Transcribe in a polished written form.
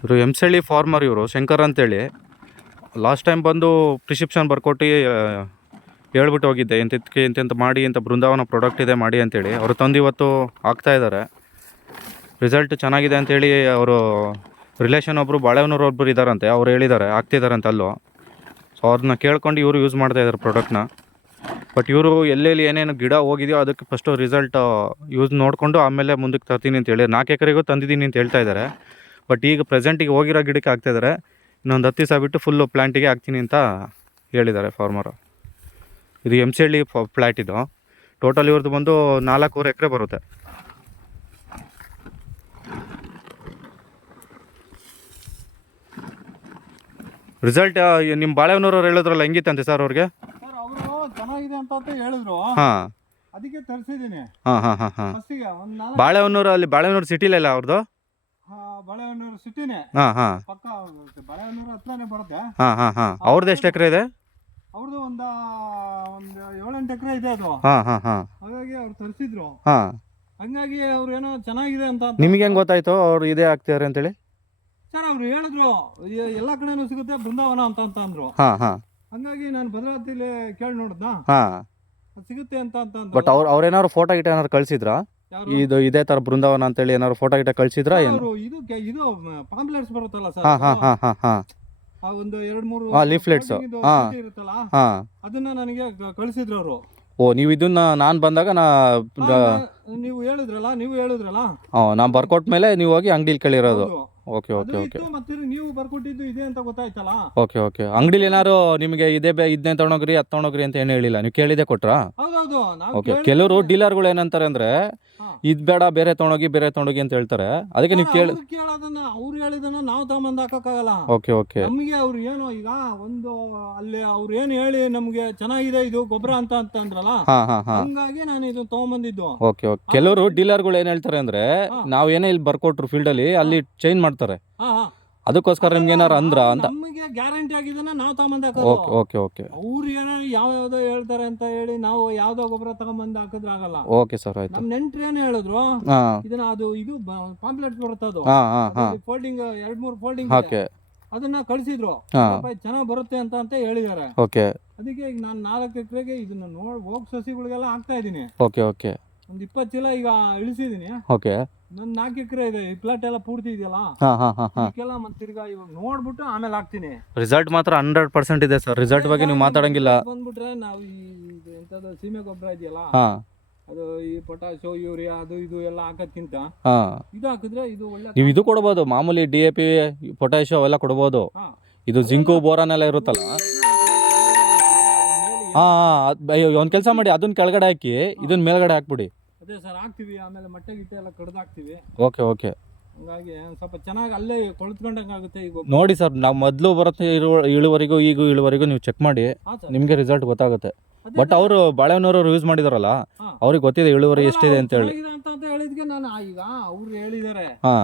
ಇವರು ಎಂಸಳ್ಳಿ ಫಾರ್ಮರ್, ಇವರು ಶಂಕರ್ ಅಂತೇಳಿ. ಲಾಸ್ಟ್ ಟೈಮ್ ಬಂದು ಪ್ರಿಸ್ಕ್ರಿಪ್ಷನ್ ಬರ್ಕೊಟ್ಟು ಹೇಳ್ಬಿಟ್ಟು ಹೋಗಿದ್ದೆ, ಇಂತಿದ್ದಕ್ಕೆ ಇಂತಿಂತ ಮಾಡಿ ಇಂಥ ಬೃಂದಾವನ ಪ್ರಾಡಕ್ಟ್ ಇದೆ ಮಾಡಿ ಅಂತೇಳಿ. ಅವರು ತಂದು ಇವತ್ತು ಹಾಕ್ತಾಯಿದ್ದಾರೆ. ರಿಸಲ್ಟ್ ಚೆನ್ನಾಗಿದೆ ಅಂತೇಳಿ ಅವರು ರಿಲೇಷನ್ ಒಬ್ಬರು ಬಾಳೆಹೊನ್ನೂರು ಒಬ್ಬರು ಇದ್ದಾರಂತೆ, ಅವ್ರು ಹೇಳಿದ್ದಾರೆ ಆಗ್ತಿದ್ದಾರಂತೆ ಅಲ್ಲೂ. ಸೊ ಅವ್ರನ್ನ ಕೇಳ್ಕೊಂಡು ಇವರು ಯೂಸ್ ಮಾಡ್ತಾಯಿದ್ದಾರೆ ಪ್ರಾಡಕ್ಟ್ನ. ಬಟ್ ಇವರು ಎಲ್ಲೆಲ್ಲಿ ಏನೇನು ಗಿಡ ಹೋಗಿದೆಯೋ ಅದಕ್ಕೆ ಫಸ್ಟು ರಿಸಲ್ಟ್ ಯೂಸ್ ನೋಡಿಕೊಂಡು ಆಮೇಲೆ ಮುಂದಕ್ಕೆ ತರ್ತೀನಿ ಅಂತೇಳಿ 4 ಎಕರೆಗೂ ತಂದಿದ್ದೀನಿ ಅಂತ ಹೇಳ್ತಾ ಇದ್ದಾರೆ. ಬಟ್ ಈಗ ಪ್ರೆಸೆಂಟಿಗೆ ಹೋಗಿರೋ ಗಿಡಕ್ಕೆ ಹಾಕ್ತಾಯಿದ್ದಾರೆ. ಇನ್ನೊಂದು 10 ದಿವಸ ಬಿಟ್ಟು ಫುಲ್ಲು ಪ್ಲ್ಯಾಂಟಿಗೆ ಹಾಕ್ತೀನಿ ಅಂತ ಹೇಳಿದ್ದಾರೆ ಫಾರ್ಮರು. ಇದು ಎಂಸಳ್ಳಿ ಫ್ಲ್ಯಾಟ್. ಇದು ಟೋಟಲ್ ಇವ್ರದ್ದು ಬಂದು 4.5 ಎಕರೆ ಬರುತ್ತೆ. ರಿಸಲ್ಟ್ ನಿಮ್ಮ ಬಾಳೆಹೊನ್ನೂರವ್ರು ಹೇಳಿದ್ರಲ್ಲ, ಹೆಂಗಿತ್ತಂತೆ ಸರ್ ಅವ್ರಿಗೆ? ಸರ್ ಅವರು ಚೆನ್ನಾಗಿದೆ ಅಂತ ಹೇಳಿದ್ರು, ಹಾಂ ಅದಕ್ಕೆ ತರಿಸಿದ್ದೀನಿ. ಹಾಂ ಹಾಂ ಹಾಂ ಹಾಂ ಫಸ್ಟಿಗೆ ಒಂದು ಬಾಳೆಹೊನ್ನೂರು, ಅಲ್ಲಿ ಬಾಳೆಹೊನ್ನೂರು ಸಿಟಿಲಲ್ಲ ಅವ್ರದ್ದು? ಬಾಳೆಹೊನ್ನೂರು ಸಿಟಿನೇ, ಹಾಂ ಹಾಂ ಪಕ್ಕ ಬಾಳೆಹೊನ್ನೂರು ಹತ್ರನೇ ಬರುತ್ತೆ. ಹಾಂ ಹಾಂ ಹಾಂ ಅವ್ರದ್ದು ಎಷ್ಟು ಎಕರೆ ಇದೆ? ಅವ್ರದ್ದು ಒಂದು 7-8 ಎಕರೆ ಇದೆ ಅದು. ಹಾಂ ಹಾಂ ಹಾಂ ಹಾಗಾಗಿ ಅವ್ರು ತರಿಸಿದ್ರು. ಹಾಂ ಹಂಗಾಗಿ ಅವ್ರು ಏನೋ ಚೆನ್ನಾಗಿದೆ ಅಂತ. ನಿಮಗೆ ಹೆಂಗೆ ಗೊತ್ತಾಯ್ತು ಅವ್ರು ಇದೇ ಆಗ್ತಿದ್ದಾರೆ ಅಂತೇಳಿ? ಸರ್ ಅವ್ರು ಹೇಳಿದ್ರು ಎಲ್ಲ ಕಡೆನೂ ಸಿಗುತ್ತೆ ಬೃಂದಾವನ ಅಂತ ಅಂದ್ರು. ಹಾಂ ಹಾಂ ಹಂಗಾಗಿ ನಾನು ಭದ್ರಾವತಿಲಿ ಕೇಳಿ ನೋಡಿದ್ನ, ಹಾಂ ಅದು ಸಿಗುತ್ತೆ ಅಂತ ಬಟ್ ಅವ್ರೇನಾದ್ರು ಫೋಟೋ ಗಿಟ ಏನಾದ್ರು ಕಳಿಸಿದ್ರಾ? ಇದು ಇದೇ ಥರ ಬೃಂದಾವನ ಅಂತೇಳಿ ಏನಾದ್ರು ಫೋಟೋ ಗಿಟ ಕಳಿಸಿದ್ರಾ ಏನು? ಅವರು ಇದು ಪಾಂಪ್ಲೆಟ್ಸ್ ಬರುತ್ತಲ್ಲ ಸರ್, ಹಾಂ ಹಾಂ ಹಾಂ ಹಾಂ ಹಾಂ ಆ ಒಂದು 2-3 ಲೀಫ್ಲೆಟ್ಸ್ ಹಾಂ ಇರುತ್ತಲ್ಲ, ಹಾಂ ಅದನ್ನ ನನಗೆ ಕಳಿಸಿದ್ರು ಅವರು. ಓ, ನೀವು ಇದನ್ನ ನಾನು ಬಂದಾಗ ನೀವು ಹೇಳಿದ್ರಲ್ಲ ನಾನು ಬರ್ಕೊಟ್ಟ ಮೇಲೆ ನೀವು ಹೋಗಿ ಅಂಗಡಿಲಿ ಕೇಳಿರೋದು? ಹೌದು. ಓಕೆ ಅದು ಓಕೆ ಓಕೆ ಇತ್ತು, ಮತ್ತೆ ನೀವು ಬರ್ಕೊಟ್ಟಿದ್ದು ಇದೆ ಅಂತ ಗೊತ್ತಾಯ್ತಲ್ಲ. ಓಕೆ ಓಕೆ ಅಂಗಡಿಲಿ ಏನಾದ್ರು ನಿಮಗೆ ಇದನ್ನೇ ತೊಗೊಂಡೋಗ್ರಿ ಅದು ತೊಗೊಂಡೋಗ್ರಿ ಅಂತ ಏನು ಹೇಳಿಲ್ಲ, ನೀವು ಕೇಳಿದೆ ಕೊಟ್ರಾ? ಹೌದೌದು, ನಾವು ಓಕೆ. ಕೆಲವರು ಡೀಲರ್ಗಳು ಏನಂತಾರೆ ಅಂದರೆ ಇದು ಬೇಡ ಬೇರೆ ತೊಗೊಂಡೋಗಿ ಅಂತ ಹೇಳ್ತಾರೆ. ಅದಕ್ಕೆ ನೀವು ಕೇಳೋದನ್ನ ಅವ್ರು ಹೇಳಿದನ್ನ ನಾವು ತಗೊಂಬಂದು ಹಾಕಕ್ಕಾಗಲ್ಲ. ಓಕೆ ಓಕೆ ನಮಗೆ ಅವ್ರು ಏನು ಈಗ ಒಂದು ಅಲ್ಲಿ ಅವ್ರು ಏನು ಹೇಳಿ ನಮ್ಗೆ ಚೆನ್ನಾಗಿದೆ ಇದು ಗೊಬ್ಬರ ಅಂತಂದ್ರಲ್ಲ, ಹಾಂ ಹಾಂ ಹಾಂ ಹಂಗಾಗಿ ನಾನು ಇದು ತಗೊಂಬಂದಿದ್ದು. Okay okay. ಕೆಲವರು ಡೀಲರ್ಗಳು ಏನು ಹೇಳ್ತಾರೆ ಅಂದರೆ, ನಾವು ಏನೇ ಇಲ್ಲಿ ಬರ್ಕೊಟ್ರು ಫೀಲ್ಡಲ್ಲಿ ಅಲ್ಲಿ ಚೇಂಜ್ ಮಾಡ್ತಾರೆ, ಅದಕ್ಕೋಸ್ಕರ ನಿಮ್ಗೆ ಏನಾರು ಅಂದ್ರ ಅಂತ. ನಮಗೆ ಗ್ಯಾರಂಟಿ ಆಗಿದ್ದನ್ನ ನಾವು ತಗೊಂಬಂದು ಓಕೆ ಹಾಕೋದು. ಓಕೆ ಓಕೆ ಅವ್ರು ಏನಾರು ಯಾವ್ಯಾವ್ದೋ ಹೇಳ್ತಾರೆ ಅಂತ ಹೇಳಿ ನಾವು ಯಾವ್ದೋ ಗೊಬ್ಬರ ತಗೊಂಬಂದು ಹಾಕಿದ್ರೆ ಆಗಲ್ಲ. ಓಕೆ ಸರ್, ಆಯ್ತು. ನಮ್ ನೆಂಟ್ರು ಏನು ಹೇಳಿದ್ರು, ಹಾಂ ಇದನ್ನ ಇದು ಪಾಂಪ್ಲೆಟ್ಸ್ ಬರುತ್ತೆ, ಅದು ಹಾಂ ಹಾಂ ಹಾಂ ಫೋಲ್ಡಿಂಗ್ 2-3 ಫೋಲ್ಡಿಂಗ್ ಓಕೆ ಅದನ್ನ ಕಳಿಸಿದ್ರು. ಹಾಂ ಚೆನ್ನಾಗ್ ಬರುತ್ತೆ ಅಂತ ಹೇಳಿದ್ದಾರೆ. ಓಕೆ ಅದಕ್ಕೆ ಈಗ ನಾನು 4 ಎಕರೆಗೆ ಇದನ್ನ ಹೋಗ್ ಸಸಿಗಳಿಗೆಲ್ಲ ಹಾಕ್ತಾ ಇದೀನಿ. ಓಕೆ ಓಕೆ ಒಂದು 20 ಚೀಲ ಈಗ ಇಳಿಸಿದೀನಿ. ಓಕೆ. ನನ್ನ 4 ಎಕರೆ ಇದೆ, ಈ ಪ್ಲಾಟ್ ಎಲ್ಲ ಪೂರ್ತಿ ಇದೆಯಲ್ಲ, ಹಾಂ ಹಾಂ ಹಾಂ ಹಾಂ ಇದಕ್ಕೆಲ್ಲ ಮತ್ತೆ ತಿರ್ಗಾ ಇವಾಗ ನೋಡ್ಬಿಟ್ಟು ಆಮೇಲೆ ಹಾಕ್ತೀನಿ. ರಿಸಲ್ಟ್ ಮಾತ್ರ 100% ಇದೆ ಸರ್. ರಿಸಲ್ಟ್ ಬಗ್ಗೆ ನೀವು ಮಾತಾಡಂಗಿಲ್ಲ. ಬಂದ್ಬಿಟ್ರೆ ನಾವು ಎಂತದ್ದು ಸೀಮೆ ಗೊಬ್ಬರ ಇದೆಯಲ್ಲ, ಹಾಂ ಅದು ಈ ಪೊಟ್ಯಾಶೋ ಯೂರಿಯಾ ಅದು ಇದು ಎಲ್ಲ ಹಾಕೋದ್ಕಿಂತ ಹಾಂ ಇದು ಹಾಕಿದ್ರೆ ಇದು ಒಳ್ಳೆ. ನೀವು ಇದು ಕೊಡ್ಬೋದು, ಮಾಮೂಲಿ DAP ಪೊಟ್ಯಾಶೋ ಅವೆಲ್ಲ ಕೊಡ್ಬೋದು. ಹಾಂ, ಇದು ಜಿಂಕು ಬೋರಾನ್ ಎಲ್ಲ ಇರುತ್ತಲ್ಲ. ಹಾಂ ಹಾಂ ಒಂದು ಕೆಲಸ ಮಾಡಿ, ಅದನ್ನ ಕೆಳಗಡೆ ಹಾಕಿ ಇದನ್ನ ಮೇಲ್ಗಡೆ ಹಾಕ್ಬಿಡಿ. ಅದೇ ಸರ್ ಹಾಕ್ತಿವಿ, ಆಮೇಲೆ ಮೊಟ್ಟೆ ಗಿಟ್ಟೆ ಎಲ್ಲ ಕಡ್ದು ಹಾಕ್ತಿವಿ. Okay okay. ಹಂಗಾಗಿ ಸ್ವಲ್ಪ ಚೆನ್ನಾಗಿ ಅಲ್ಲೇ ಕೊಳ್ತ್ಕೊಂಡಂಗೆ ಆಗುತ್ತೆ. ಈಗ ನೋಡಿ ಸರ್, ನಾವು ಮೊದಲು ಬರುತ್ತೆ ಇಳುವರಿಗೂ ಈಗ ಇಳುವರಿಗೂ ನೀವು ಚೆಕ್ ಮಾಡಿ, ನಿಮಗೆ ರಿಸಲ್ಟ್ ಗೊತ್ತಾಗುತ್ತೆ. ಬಟ್ ಅವರು ಬಾಳೆಹೊನ್ನೂರು ಯೂಸ್ ಮಾಡಿದಾರಲ್ಲ, ಅವ್ರಿಗೆ ಗೊತ್ತಿದೆ ಇಳುವರಿ ಎಷ್ಟಿದೆ ಅಂತ ಹೇಳಿ. ಅಂತ ಹೇಳಿದ್ಕೆ ನಾನು ಈಗ ಅವ್ರು ಹೇಳಿದ್ದಾರೆ. ಹಾಂ